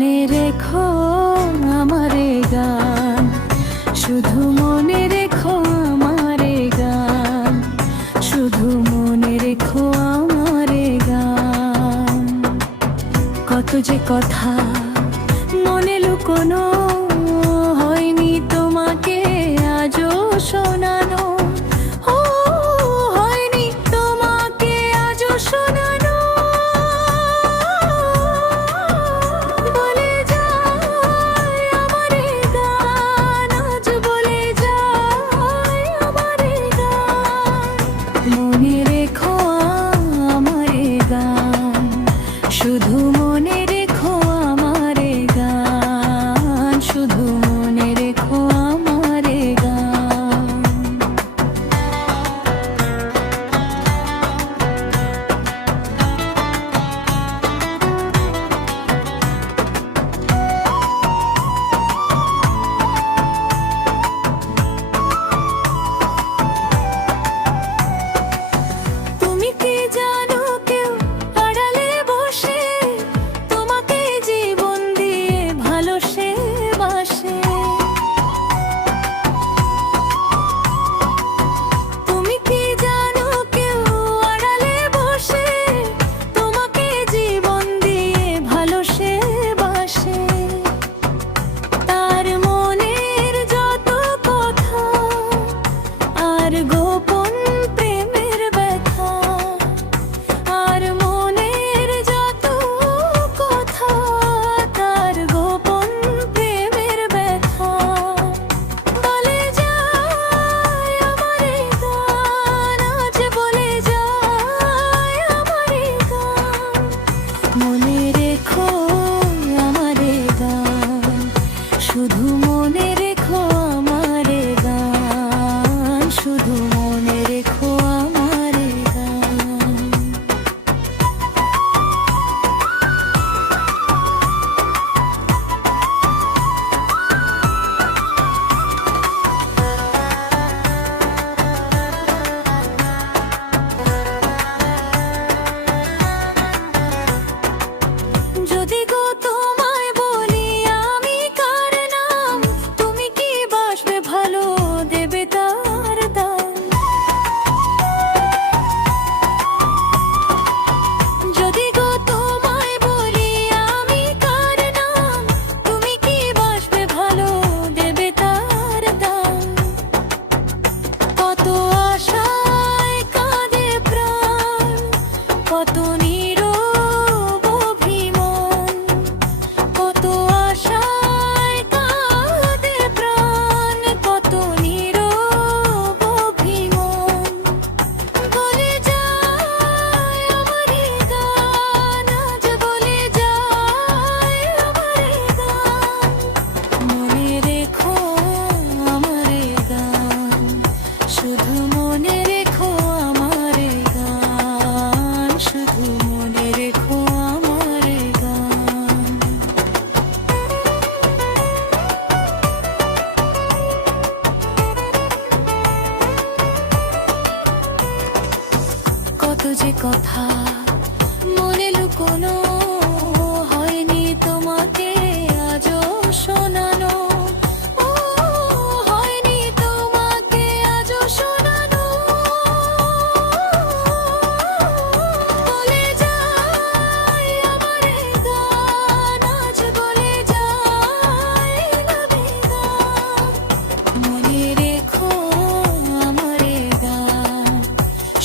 মনে রেখো আমারে গান, শুধু মনে রেখো আমারে গান, শুধু মনে রেখো আমারে গান। কত যে কথা মনে লুকোনো, হয়নি তোমাকে আজও শোনানো, ও হয়নি তোমাকে আজও শোনানো। বলে যায় আমারে গান, আজ বলে যায় আমারে গান। মনে রেখো আমারে গান, শুধু মনে রেখো আমারে গান, শুধু মনে রেখো আমারে গান। তুমি কি জানো কেউ আড়ালে বসে তোমাকে জীবন দিয়ে ভালোসে বাসে? তুমি কি জানো কেউ আড়ালে বসে তোমাকে জীবন দিয়ে ভালোসে বাসে? তার মনের যত কথা আর গোপন প্রেমের ব্যথা, আর মনের যত কথা তার গোপন প্রেমের ব্যথা। বলে যায় আমারে গান, আজ বলে যায় আমারে গান। মনে রেখো আমারে গান, শুধু মনে রেখো আমারে গান, শুধু মনে রেখো আমারে গান। যদি গো তোমায় বলি আমি কার নাম, তুমি কি বাসবে ভালো, দেবে তার দাম? যদি গো তোমায় বলি আমি কার নাম, তুমি কি বাসবে ভালো, দেবে তার দাম? কত আশায় কাঁদে প্রাণ, কত নীরব অভিমান, কত আশায় কাঁদে প্রাণ, কত নীরব অভিমান। বলে যায় আমারে গান, আজ বলে যায় আমারে গান। মনে রেখো আমারে গান, শুধু মনে রেখো আমারে গান, শুধু মনে রেখো আমারে গান। কত যে কথা মনে লুকোনো, হয়নি তোমাকে আজও শোনানো, ও হয়নি তোমাকে আজও শোনানো। বলে যায় আমারে গান, আজ বলে যায় আমারে গান। মনে রেখো আমারে গান,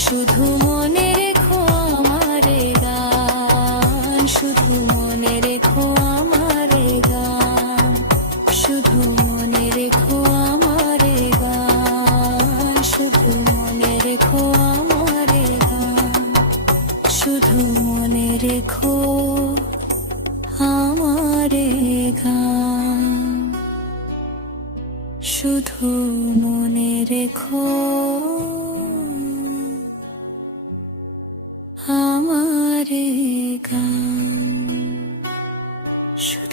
শুধু মনে রেখো আমারে গান, শুধু মনে রেখো আমারে গান, শুধু মনে রেখো আমারে গান, শুধু মনে রেখো আমারে গান, শুধু মনে রেখো আমারে গান, শুধু মনে রেখো আমারে গান, শুধু